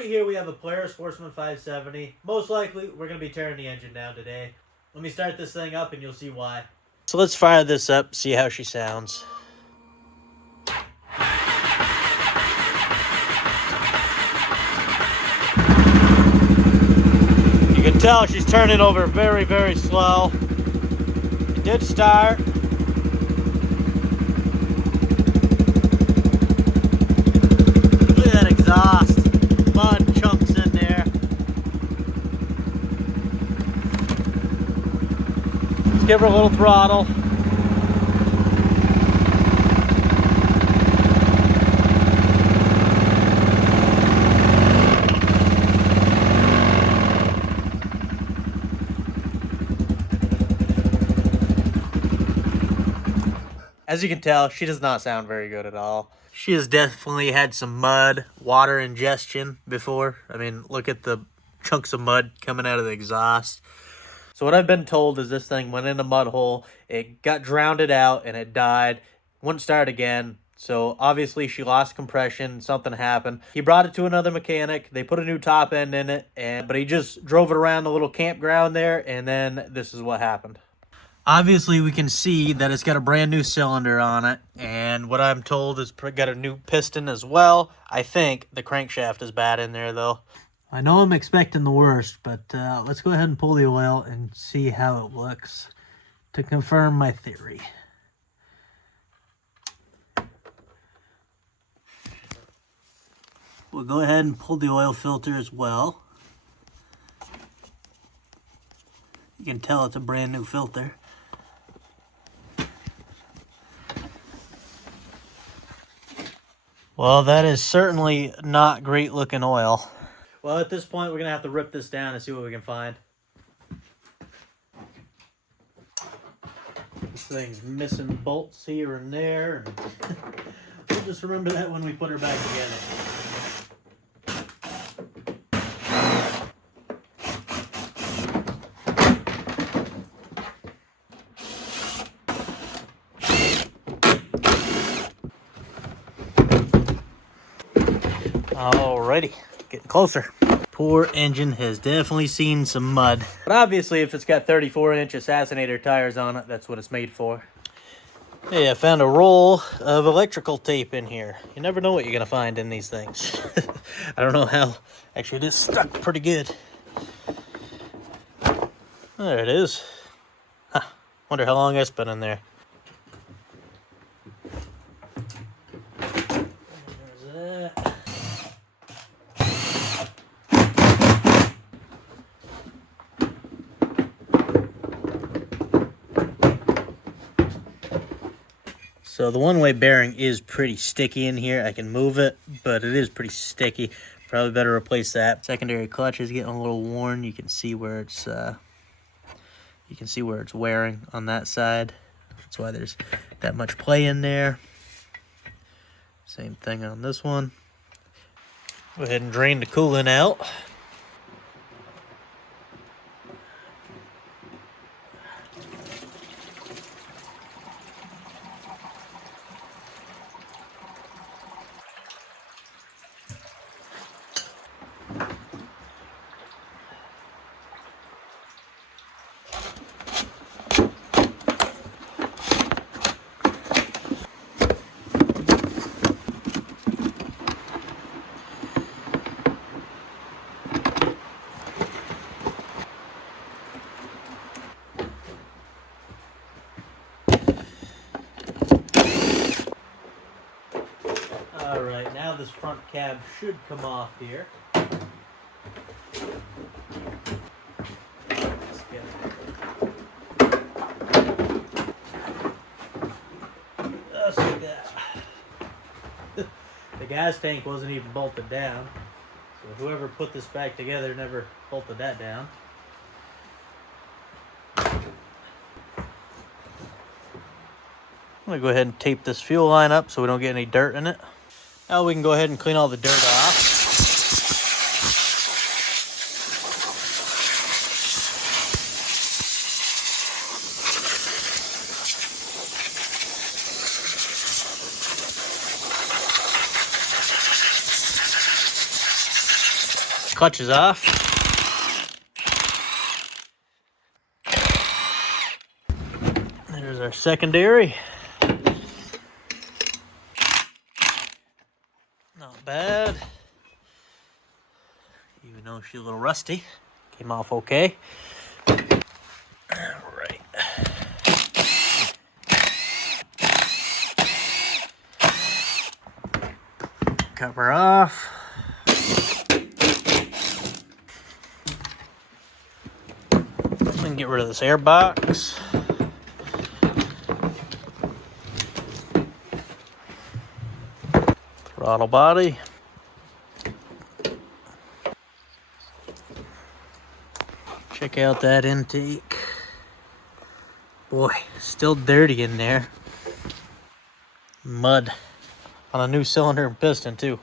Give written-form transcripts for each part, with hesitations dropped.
right here we have a Polaris Sportsman 570. Most likely, we're going to be tearing the engine down today. Let me start this thing up and you'll see why. So let's fire this up, see how she sounds. You can tell she's turning over very, very slow. It did start. Look at that exhaust. Mud chunks in there. Let's give her a little throttle. As you can tell, she does not sound very good at all. She has definitely had some mud, water ingestion before. I mean, look at the chunks of mud coming out of the exhaust. So what I've been told is this thing went in a mud hole, it got drowned out, and it died. Wouldn't start again. So obviously she lost compression, something happened. He brought it to another mechanic. They put a new top end in it, but he just drove it around the little campground there, and then this is what happened. Obviously, we can see that it's got a brand new cylinder on it, and what I'm told is got a new piston as well. I think the crankshaft is bad in there, though. I know I'm expecting the worst, but let's go ahead and pull the oil and see how it looks to confirm my theory. We'll go ahead and pull the oil filter as well. You can tell it's a brand new filter. Well, that is certainly not great looking oil. Well, at this point, we're going to have to rip this down and see what we can find. This thing's missing bolts here and there. And we'll just remember that when we put her back together. Alrighty, getting closer. Poor engine has definitely seen some mud. But obviously, if it's got 34-inch Assassinator tires on it, that's what it's made for. Hey, I found a roll of electrical tape in here. You never know what you're going to find in these things. I don't know how. Actually, it is stuck pretty good. There it is. Huh. Wonder how long that's been in there. There's that. So the one-way bearing is pretty sticky in here. I can move it, but it is pretty sticky. Probably better replace that. Secondary clutch is getting a little worn. You can see where it's wearing on that side. That's why there's that much play in there. Same thing on this one. Go ahead and drain the coolant out. Alright, now this front cab should come off here. Let's get it. Just like that. The gas tank wasn't even bolted down. So whoever put this back together never bolted that down. I'm going to go ahead and tape this fuel line up so we don't get any dirt in it. Now we can go ahead and clean all the dirt off. Clutch is off. There's our secondary. Not bad. Even though she's a little rusty. Came off okay. Alright. Cover off. And get rid of this air box. Throttle body. Check out that intake. Boy, still dirty in there. Mud on a new cylinder and piston too.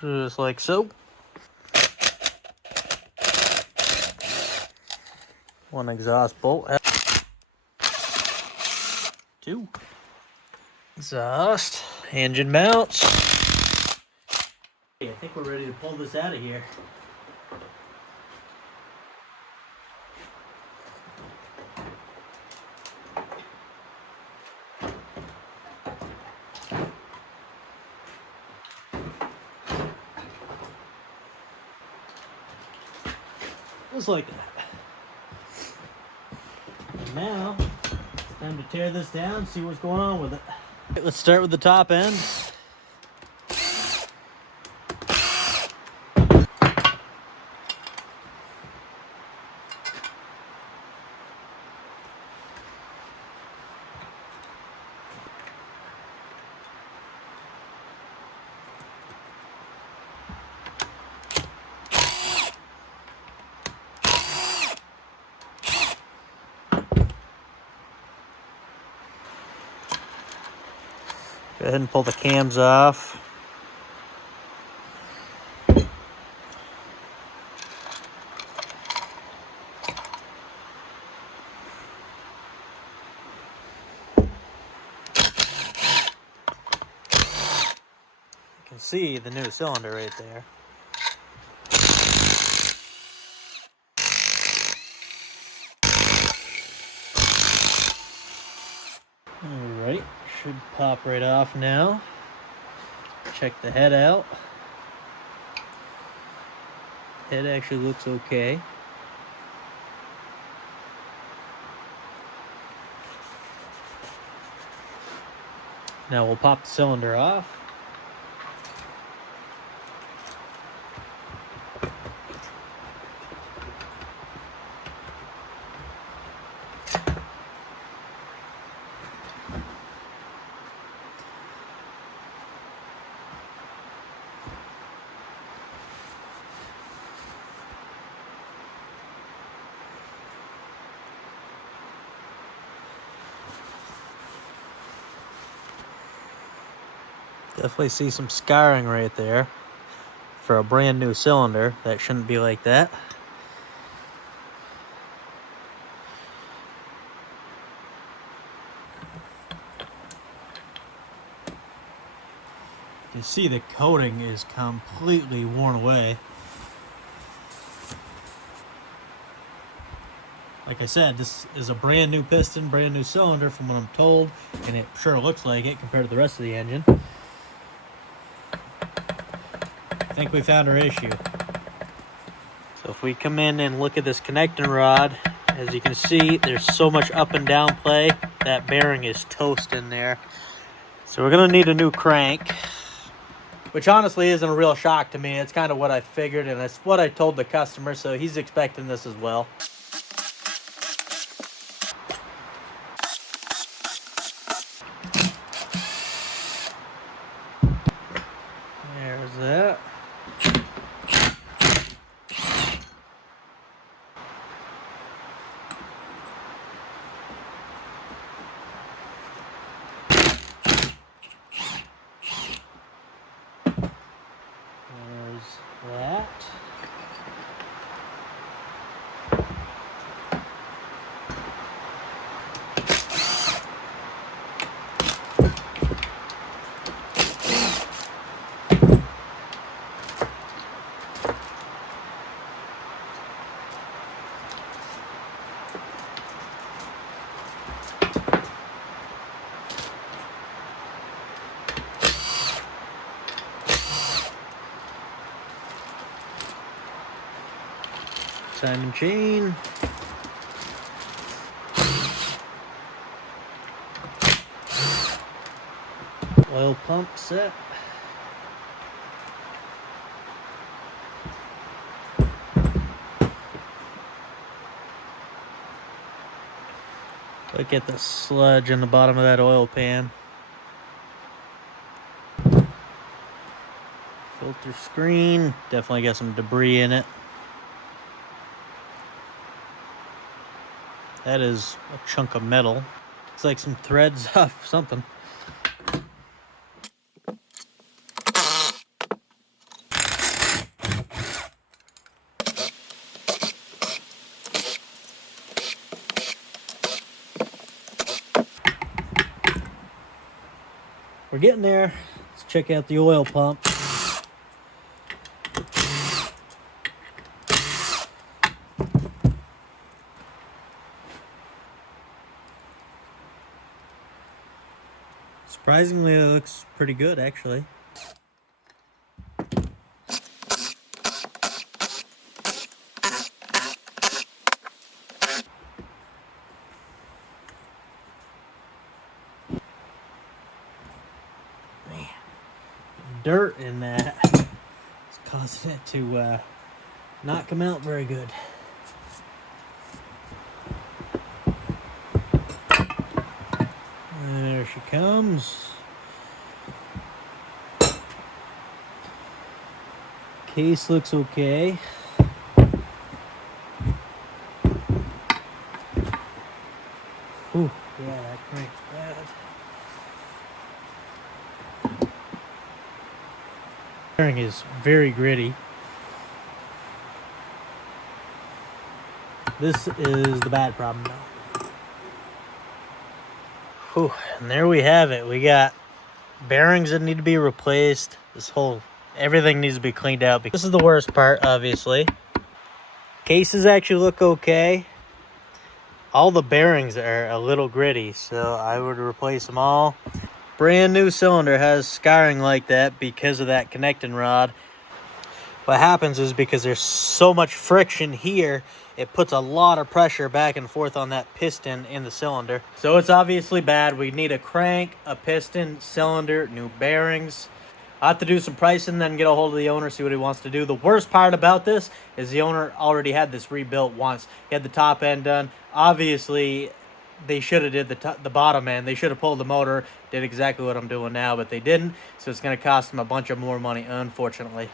Just like so. One exhaust bolt. Two. Exhaust. Engine mounts. I think we're ready to pull this out of here. Just like that. And now, it's time to tear this down, see what's going on with it. Okay, let's start with the top end. Go ahead and pull the cams off. You can see the new cylinder right there. Alright, should pop right off now. Check the head out. Head actually looks okay. Now we'll pop the cylinder off. Definitely see some scarring right there. For a brand new cylinder, that shouldn't be like that. You see the coating is completely worn away. Like I said, this is a brand new piston, brand new cylinder from what I'm told, and it sure looks like it compared to the rest of the engine. I think we found our issue. So if we come in and look at this connecting rod, as you can see, there's so much up and down play. That bearing is toast in there. So we're gonna need a new crank, which honestly isn't a real shock to me. It's kind of what I figured, and it's what I told the customer, so he's expecting this as well. There's that. There's that. Simon chain. Oil pump set. Look at the sludge in the bottom of that oil pan. Filter screen, definitely got some debris in it. That is a chunk of metal. It's like some threads off something. We're getting there. Let's check out the oil pump. Surprisingly, it looks pretty good, actually. Man, dirt in that is causing it to not come out very good. There she comes. Case looks okay. Ooh, yeah, that cranked bad. Bearing is very gritty. This is the bad problem though. Whew, and there we have it. We got bearings that need to be replaced. Everything needs to be cleaned out. This is the worst part, obviously. Cases actually look okay. All the bearings are a little gritty, so I would replace them all. Brand new cylinder has scarring like that because of that connecting rod. What happens is because there's so much friction here, it puts a lot of pressure back and forth on that piston in the cylinder. So it's obviously bad. We need a crank, a piston, cylinder, new bearings. I'll have to do some pricing, then get a hold of the owner, see what he wants to do. The worst part about this is the owner already had this rebuilt once. He had the top end done. Obviously, they should have did the bottom end. They should have pulled the motor, did exactly what I'm doing now, but they didn't. So it's going to cost them a bunch of more money, unfortunately.